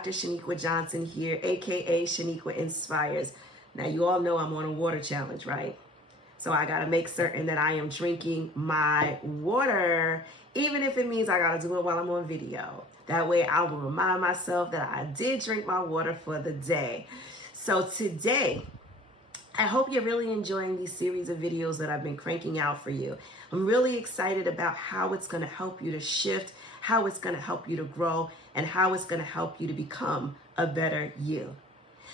Dr. Sheniqua Johnson here, aka Sheniqua Inspires. Now, you all know I'm on a water challenge, right? So I gotta make certain that I am drinking my water, even if it means I gotta do it while I'm on video. That way I will remind myself that I did drink my water for the day. So today, I hope you're really enjoying these series of videos that I've been cranking out for you. I'm really excited about how it's going to help you to shift, how it's going to help you to grow, and how it's going to help you to become a better you.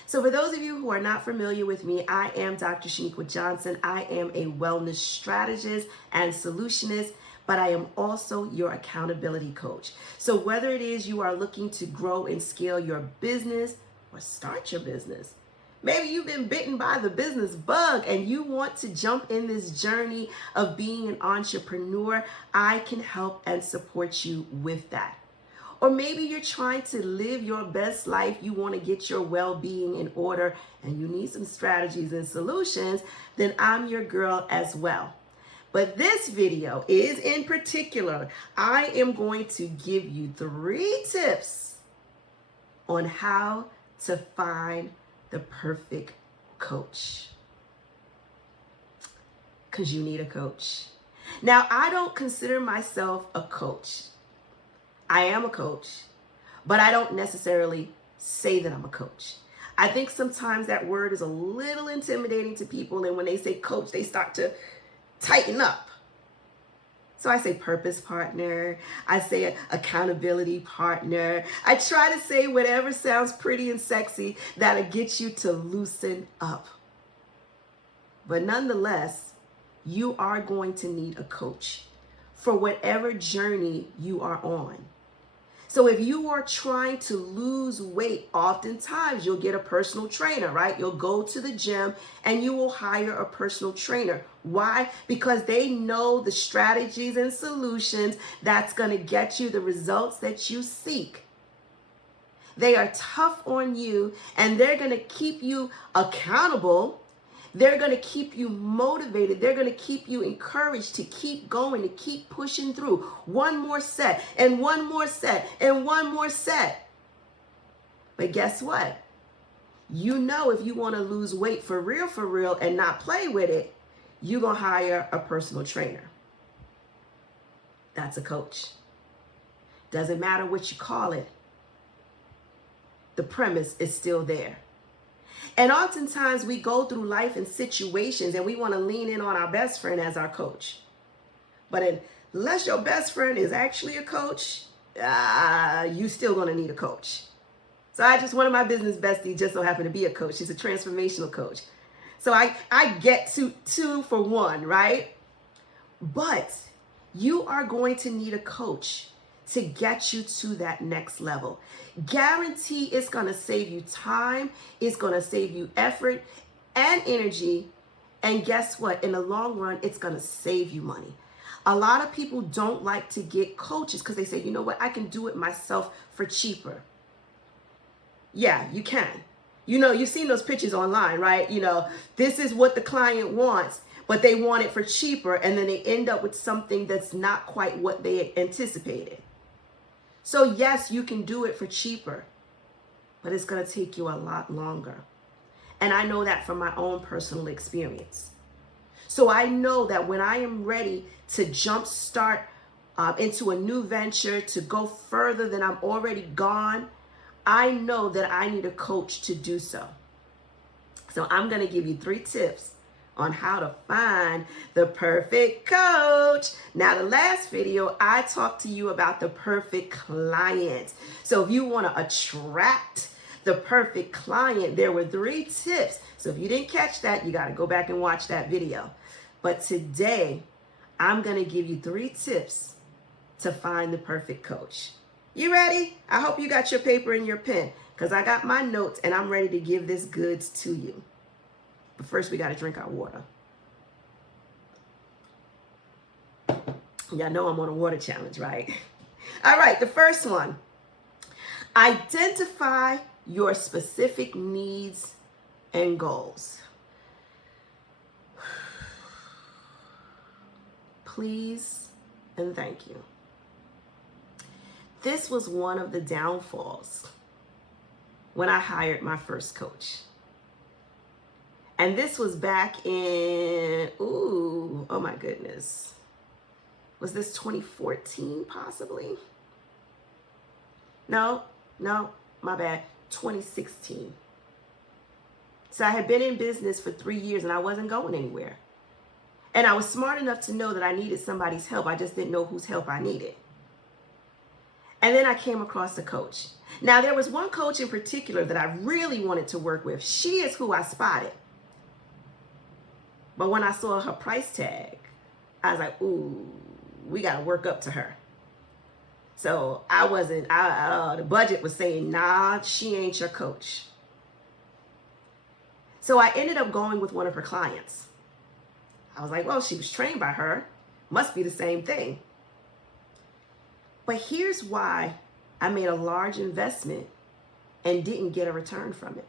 So for those of you who are not familiar with me, I am Dr. Sheniqua Johnson. I am a wellness strategist and solutionist, but I am also your accountability coach. So whether it is you are looking to grow and scale your business or start your business, maybe you've been bitten by the business bug and you want to jump in this journey of being an entrepreneur, I can help and support you with that. Or maybe you're trying to live your best life, you want to get your well-being in order and you need some strategies and solutions, then I'm your girl as well. But this video is in particular, I am going to give you 3 tips on how to find the perfect coach. Because you need a coach. Now, I don't consider myself a coach. I am a coach, but I don't necessarily say that I'm a coach. I think sometimes that word is a little intimidating to people, and when they say coach, they start to tighten up. So I say purpose partner, I say accountability partner. I try to say whatever sounds pretty and sexy that'll get you to loosen up. But nonetheless, you are going to need a coach for whatever journey you are on. So if you are trying to lose weight, oftentimes you'll get a personal trainer, right? You'll go to the gym and you will hire a personal trainer. Why? Because they know the strategies and solutions that's going to get you the results that you seek. They are tough on you and they're going to keep you accountable. They're going to keep you motivated. They're going to keep you encouraged to keep going, to keep pushing through. One more set and one more set and one more set. But guess what? You know, if you want to lose weight for real, and not play with it, you're going to hire a personal trainer. That's a coach. Doesn't matter what you call it. The premise is still there. And oftentimes we go through life and situations and we want to lean in on our best friend as our coach. But unless your best friend is actually a coach, you still going to need a coach. So one of my business besties just so happened to be a coach. She's a transformational coach. So I get to 2 for 1, right? But you are going to need a coach to get you to that next level. Guarantee it's going to save you time, it's going to save you effort and energy, and guess what? In the long run, it's going to save you money. A lot of people don't like to get coaches because they say, you know what, I can do it myself for cheaper. Yeah, you can. You know, you've seen those pictures online, right? You know, this is what the client wants, but they want it for cheaper, and then they end up with something that's not quite what they anticipated. So yes, you can do it for cheaper, but it's going to take you a lot longer. And I know that from my own personal experience. So I know that when I am ready to jumpstart into a new venture, to go further than I'm already gone, I know that I need a coach to do so. So I'm going to give you 3 tips on how to find the perfect coach. Now, the last video, I talked to you about the perfect client. So if you want to attract the perfect client, there were 3 tips. So if you didn't catch that, you got to go back and watch that video. But today, I'm going to give you 3 tips to find the perfect coach. You ready? I hope you got your paper and your pen, because I got my notes and I'm ready to give this goods to you. But first, we got to drink our water. Y'all know I'm on a water challenge, right? All right, the first one. Identify your specific needs and goals. Please and thank you. This was one of the downfalls when I hired my first coach. And this was back in, oh my goodness. Was this 2014 possibly? No, my bad, 2016. So I had been in business for 3 years and I wasn't going anywhere. And I was smart enough to know that I needed somebody's help. I just didn't know whose help I needed. And then I came across a coach. Now, there was one coach in particular that I really wanted to work with. She is who I spotted. But when I saw her price tag, I was like, ooh, we got to work up to her. So the budget was saying, nah, she ain't your coach. So I ended up going with one of her clients. I was like, well, she was trained by her. Must be the same thing. But here's why I made a large investment and didn't get a return from it.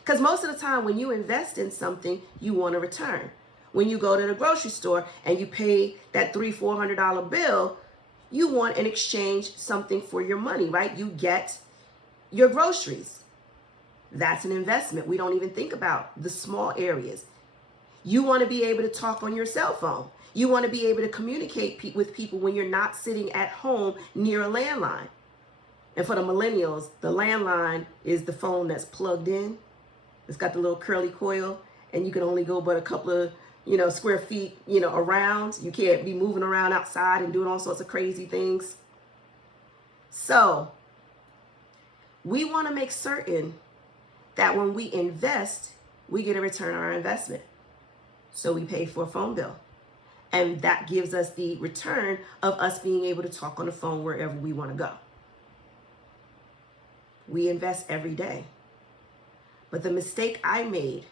Because most of the time when you invest in something, you want a return. When you go to the grocery store and you pay that $300-400 bill, you want in exchange something for your money, right? You get your groceries. That's an investment. We don't even think about the small areas. You want to be able to talk on your cell phone. You want to be able to communicate with people when you're not sitting at home near a landline. And for the millennials, the landline is the phone that's plugged in. It's got the little curly coil, and you can only go but a couple of, square feet, around. You can't be moving around outside and doing all sorts of crazy things. So we want to make certain that when we invest, we get a return on our investment. So we pay for a phone bill. And that gives us the return of us being able to talk on the phone wherever we want to go. We invest every day. But the mistake I made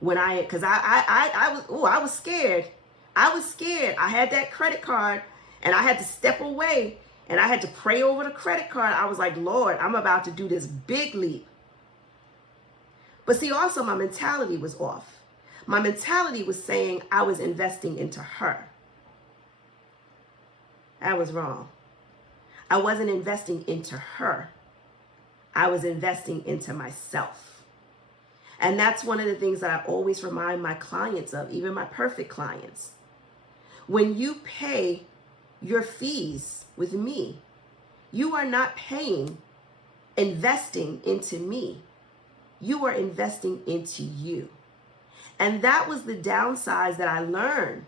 because I was scared. I was scared. I had that credit card and I had to step away and I had to pray over the credit card. I was like, Lord, I'm about to do this big leap. But see, also my mentality was off. My mentality was saying I was investing into her. That was wrong. I wasn't investing into her. I was investing into myself. And that's one of the things that I always remind my clients of, even my perfect clients. When you pay your fees with me, you are not investing into me. You are investing into you. And that was the downside that I learned.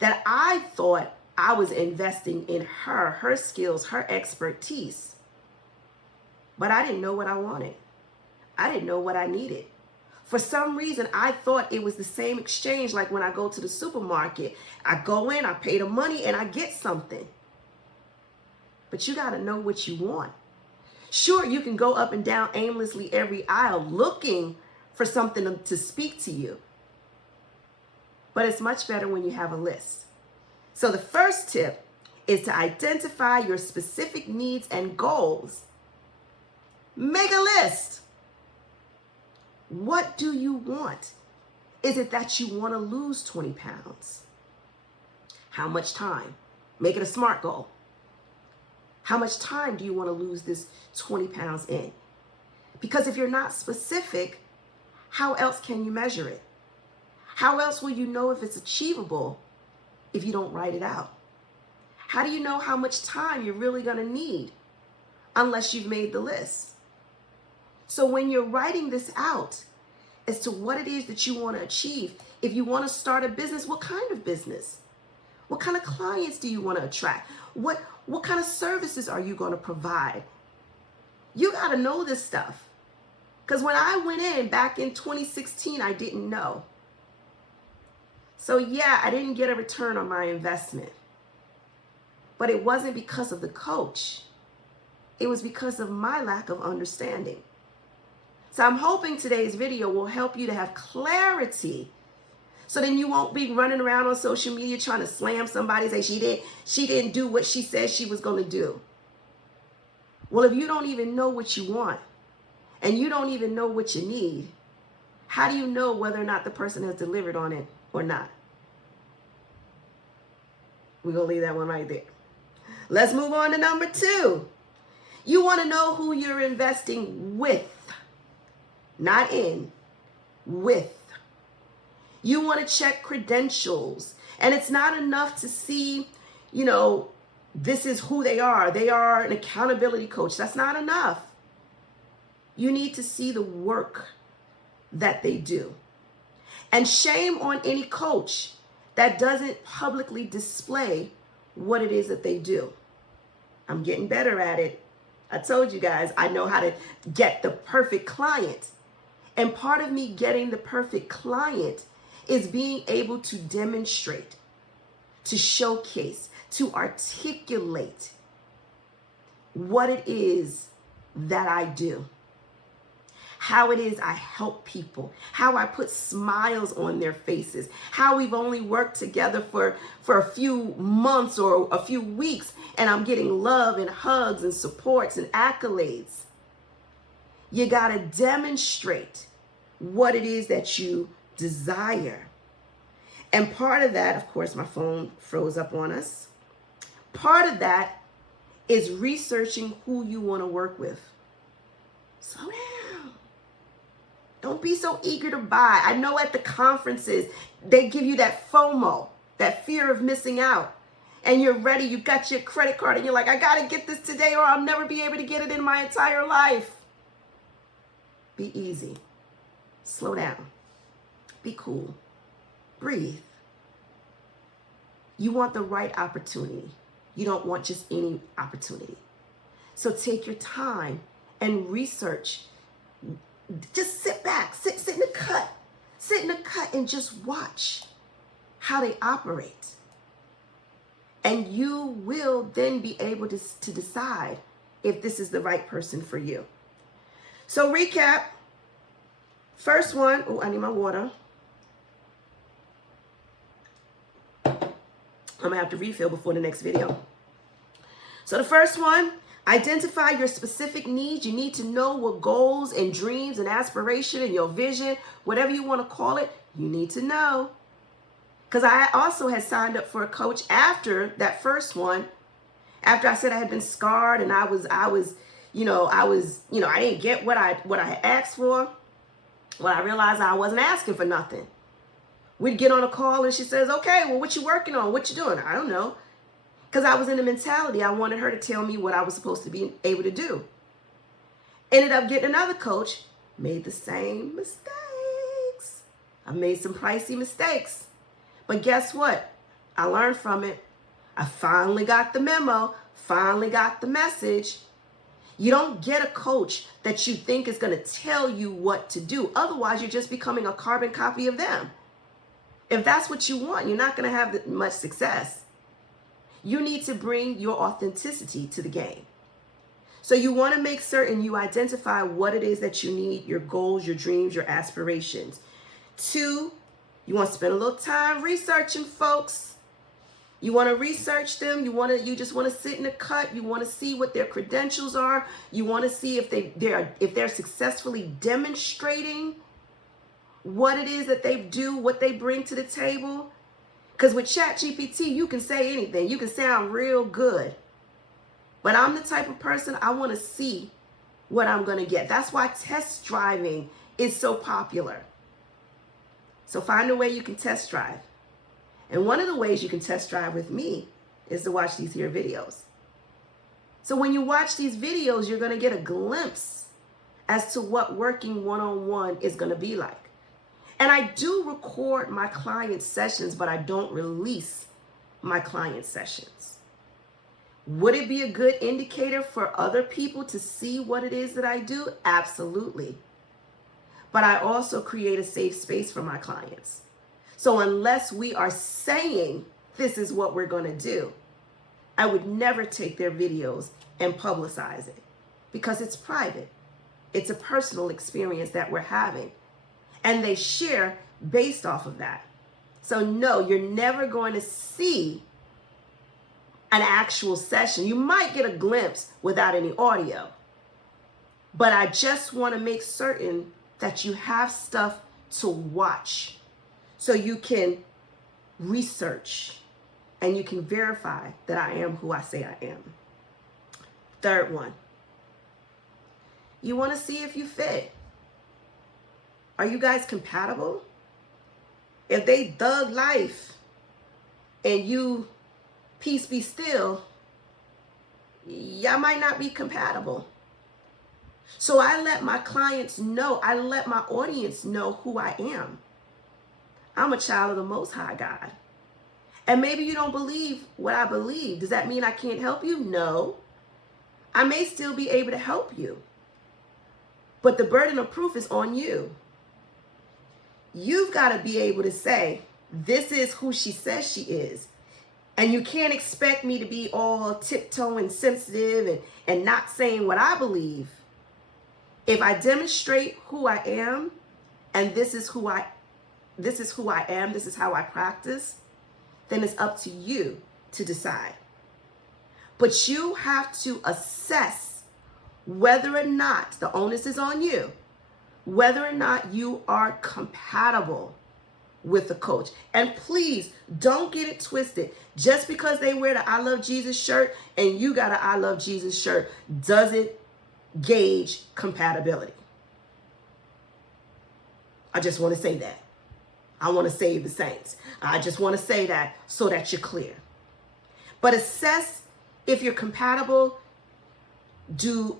That I thought I was investing in her skills, her expertise. But I didn't know what I wanted. I didn't know what I needed. For some reason, I thought it was the same exchange like when I go to the supermarket. I go in, I pay the money, and I get something. But you got to know what you want. Sure, you can go up and down aimlessly every aisle looking for something to speak to you. But it's much better when you have a list. So the first tip is to identify your specific needs and goals. Make a list. What do you want? Is it that you want to lose 20 pounds? How much time? Make it a SMART goal. How much time do you want to lose this 20 pounds in? Because if you're not specific, how else can you measure it? How else will you know if it's achievable if you don't write it out? How do you know how much time you're really going to need unless you've made the list? So when you're writing this out as to what it is that you want to achieve, if you want to start a business, what kind of business? What kind of clients do you want to attract? What kind of services are you going to provide? You got to know this stuff. Because when I went in back in 2016, I didn't know. So yeah, I didn't get a return on my investment. But it wasn't because of the coach. It was because of my lack of understanding. So I'm hoping today's video will help you to have clarity. So then you won't be running around on social media trying to slam somebody, say she didn't do what she said she was going to do. Well, if you don't even know what you want and you don't even know what you need, how do you know whether or not the person has delivered on it or not? We're going to leave that one right there. Let's move on to number 2. You want to know who you're investing with, not in, with. You want to check credentials. And it's not enough to see, this is who they are. They are an accountability coach. That's not enough. You need to see the work that they do. And shame on any coach that doesn't publicly display what it is that they do. I'm getting better at it. I told you guys, I know how to get the perfect client. And part of me getting the perfect client is being able to demonstrate, to showcase, to articulate what it is that I do, how it is I help people, how I put smiles on their faces, how we've only worked together for a few months or a few weeks, and I'm getting love and hugs and supports and accolades. You got to demonstrate what it is that you desire. And part of that, of course, my phone froze up on us. Part of that is researching who you want to work with. Slow down. Don't be so eager to buy. I know at the conferences, they give you that FOMO, that fear of missing out. And you're ready, you got your credit card, and you're like, I got to get this today or I'll never be able to get it in my entire life. Be easy. Slow down. Be cool. Breathe. You want the right opportunity. You don't want just any opportunity. So take your time and research. Just sit back, sit in the cut. Sit in the cut and just watch how they operate. And you will then be able to decide if this is the right person for you. So recap. First one, I need my water. I'm gonna have to refill before the next video. So the first one, identify your specific needs. You need to know what goals and dreams and aspiration and your vision, whatever you want to call it, you need to know. Because I also had signed up for a coach after that first one, after I said I had been scarred and I didn't get what I had asked for. Well, I realized I wasn't asking for nothing. We'd get on a call and she says, okay, well, what you working on? What you doing? I don't know. Because I was in the mentality, I wanted her to tell me what I was supposed to be able to do. Ended up getting another coach, made the same mistakes. I made some pricey mistakes. But guess what? I learned from it. I finally got the memo, finally got the message. You don't get a coach that you think is going to tell you what to do. Otherwise, you're just becoming a carbon copy of them. If that's what you want, you're not going to have much success. You need to bring your authenticity to the game. So you want to make certain you identify what it is that you need, your goals, your dreams, your aspirations. 2, you want to spend a little time researching folks. You want to research them. You just want to sit in the cut. You want to see what their credentials are. You want to see if they're successfully demonstrating what it is that they do, what they bring to the table. Because with ChatGPT, you can say anything. You can sound real good. But I'm the type of person, I want to see what I'm going to get. That's why test driving is so popular. So find a way you can test drive. And one of the ways you can test drive with me is to watch these here videos. So when you watch these videos, you're going to get a glimpse as to what working one-on-one is going to be like. And I do record my client sessions, but I don't release my client sessions. Would it be a good indicator for other people to see what it is that I do? Absolutely. But I also create a safe space for my clients. So unless we are saying this is what we're going to do, I would never take their videos and publicize it because it's private. It's a personal experience that we're having. And they share based off of that. So no, you're never going to see an actual session. You might get a glimpse without any audio. But I just want to make certain that you have stuff to watch so you can research and you can verify that I am who I say I am. Third one, You want to see if you fit. Are you guys compatible? If they thug life and you peace be still, y'all might not be compatible. So I let my clients know, I let my audience know who I am. I'm a child of the Most High God. And maybe you don't believe what I believe. Does that mean I can't help you? No. I may still be able to help you. But the burden of proof is on you. You've got to be able to say, this is who she says she is. And you can't expect me to be all tiptoeing sensitive and not saying what I believe. If I demonstrate who I am, and this is who I am, this is how I practice, then it's up to you to decide. But you have to assess whether or not, the onus is on you, whether or not you are compatible with the coach. And please don't get it twisted. Just because they wear the I Love Jesus shirt and you got an I Love Jesus shirt doesn't gauge compatibility. I just want to say that. I want to save the saints. I just want to say that so that you're clear. But assess if you're compatible. Do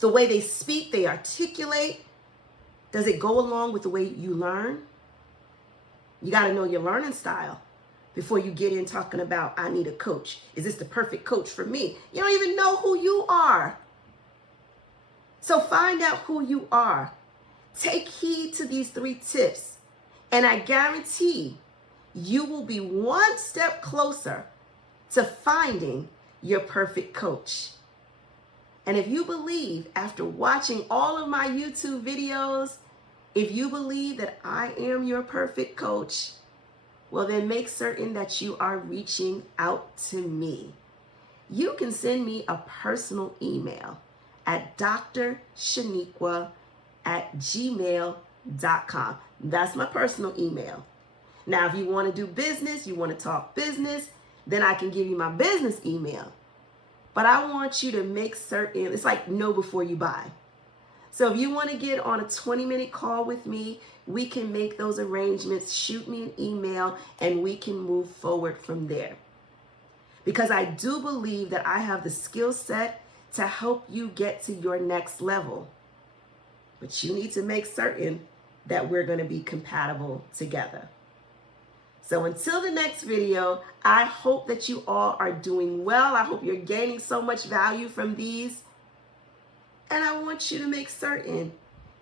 the way they speak, they articulate, does it go along with the way you learn? You got to know your learning style before you get in talking about, I need a coach. Is this the perfect coach for me? You don't even know who you are. So find out who you are. Take heed to these 3 tips, and I guarantee you will be one step closer to finding your perfect coach. And if you believe, after watching all of my YouTube videos, if you believe that I am your perfect coach, well, then make certain that you are reaching out to me. You can send me a personal email at drsheniqua@gmail.com. That's my personal email. Now, if you want to do business, you want to talk business, then I can give you my business email. But I want you to make certain, it's like know before you buy. So if you want to get on a 20-minute call with me, we can make those arrangements. Shoot me an email and we can move forward from there. Because I do believe that I have the skill set to help you get to your next level. But you need to make certain that we're going to be compatible together. So until the next video, I hope that you all are doing well. I hope you're gaining so much value from these. And I want you to make certain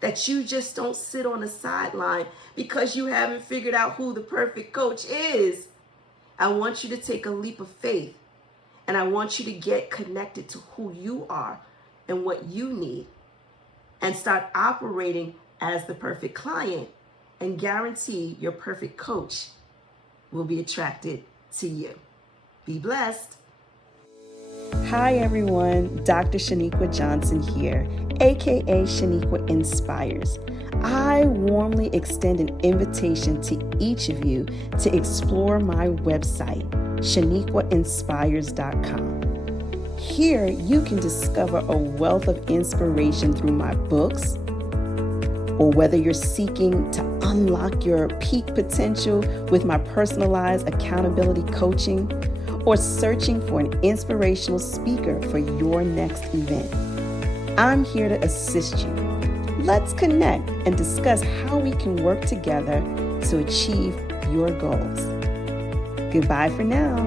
that you just don't sit on the sideline because you haven't figured out who the perfect coach is. I want you to take a leap of faith. And I want you to get connected to who you are and what you need. And start operating as the perfect client. And guarantee your perfect coach will be attracted to you. Be blessed. Hi everyone, Dr. Sheniqua Johnson here, aka Sheniqua Inspires. I warmly extend an invitation to each of you to explore my website, sheniquainspires.com. Here you can discover a wealth of inspiration through my books, or whether you're seeking to unlock your peak potential with my personalized accountability coaching, or searching for an inspirational speaker for your next event. I'm here to assist you. Let's connect and discuss how we can work together to achieve your goals. Goodbye for now.